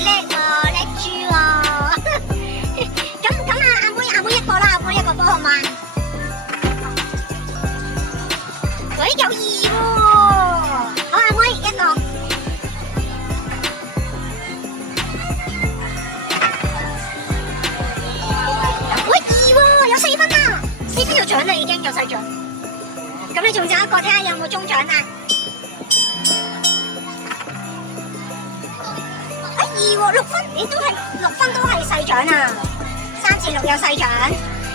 叻喎，叻豬喎。咁阿妹一個啦，阿妹一個波好嘛？喂，有2喎，好阿妹一個。喂2喎，有4分啦，4分有獎啦已經有細獎。咁你仲有一個睇下有冇中獎啊？2喎，6分，你都係6分都係細獎啊！3至6有細獎，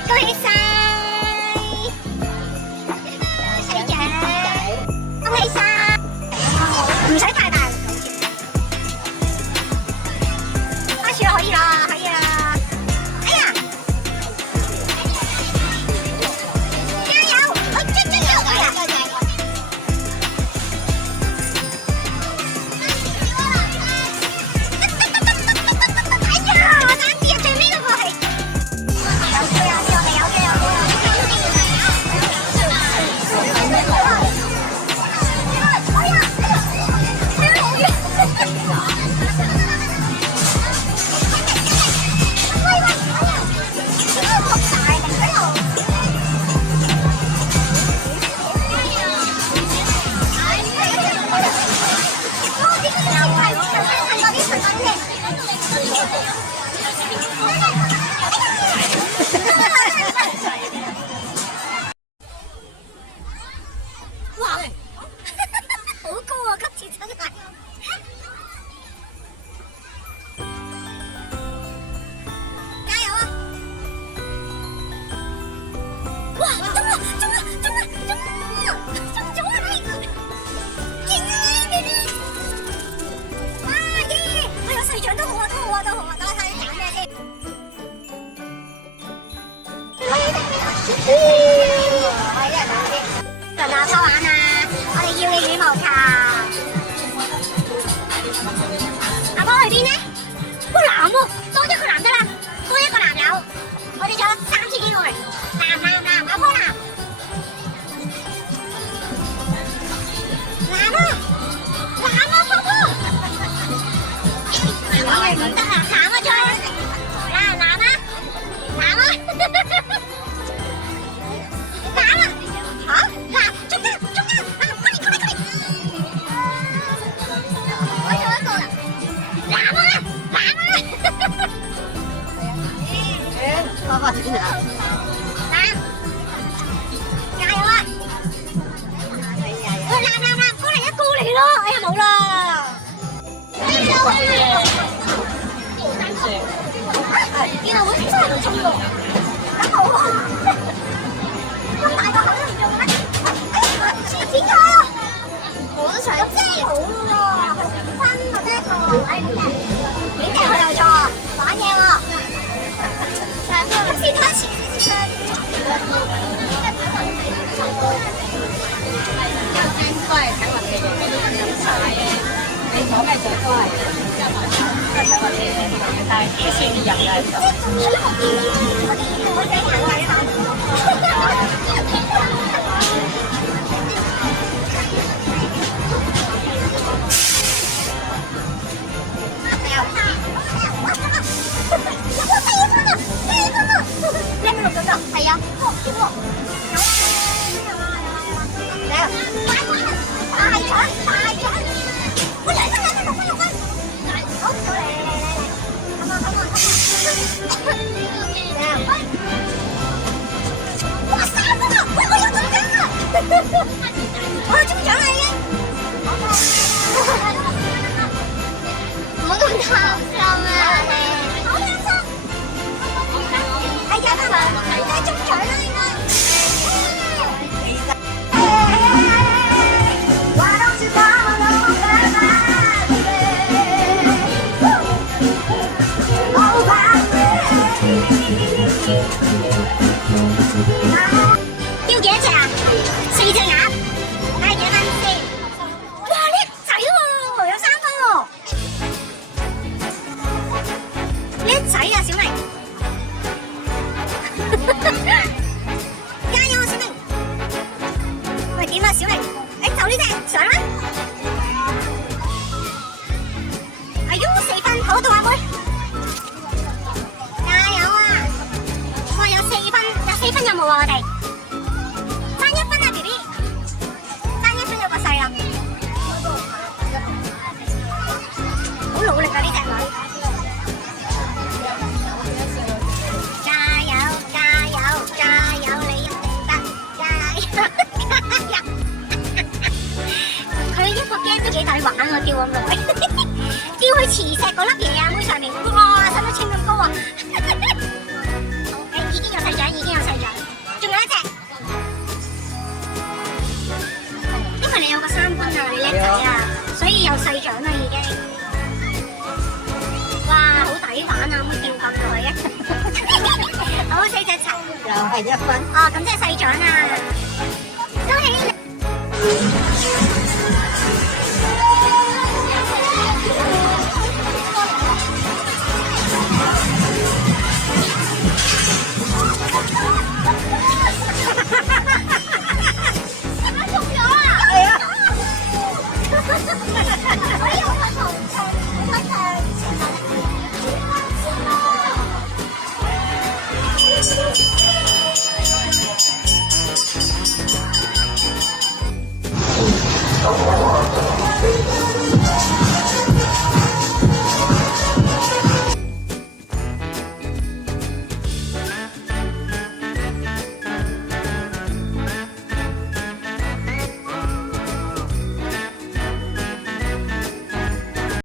恭喜晒！細獎，恭喜晒！唔使太大，開始可以啦，可以啦！哎呀，加油！我真有呀！輪下抽玩啊！我哋要嘅羽毛球。阿波去邊呢？男喎，多一個男得啦，多一個男友。我哋仲有3次機會。男，阿波男。波波。唔得啊！男啊再。男啊。加油啊！喂，男，過嚟一個嚟咯！哎呀，冇啦！原來會真係唔中喎，咁好啊！咁大個口都唔中咩？點解啊？我都想。咁真係好喎，5分或者一個，點解佢又錯？玩嘢喎！先開始。都係睇運氣嘅，咁晒嘅。你講嘅就都係睇運氣嘅，但係啲算人嘅就。係啊，大獎！我2分6分，好，嚟，哇3分啊！喂，我有中獎啊！我有中獎啦已經。唔好咁貪心啊你！好貪心。係啊，中獎啦應該。要幾多隻啊？4隻鴨，睇下幾分先。哇，叻仔喎，有3分喎。叻仔啊，小明！加油啊，小明！喂，點啊，小明？就呢隻上啦！哎喲，4分，好到啊！嗰粒嘢啊，妹上面，哇，使乜稱咁高啊？好，已經有細獎，已經有細獎，仲有一隻，因為你有個三觀啊，你叻仔啊，所以有細獎啦已經。哇，好抵玩啊，妹掉咁耐嘅。好，4隻齊，又係1分。哦，咁即係細獎啊！恭喜你！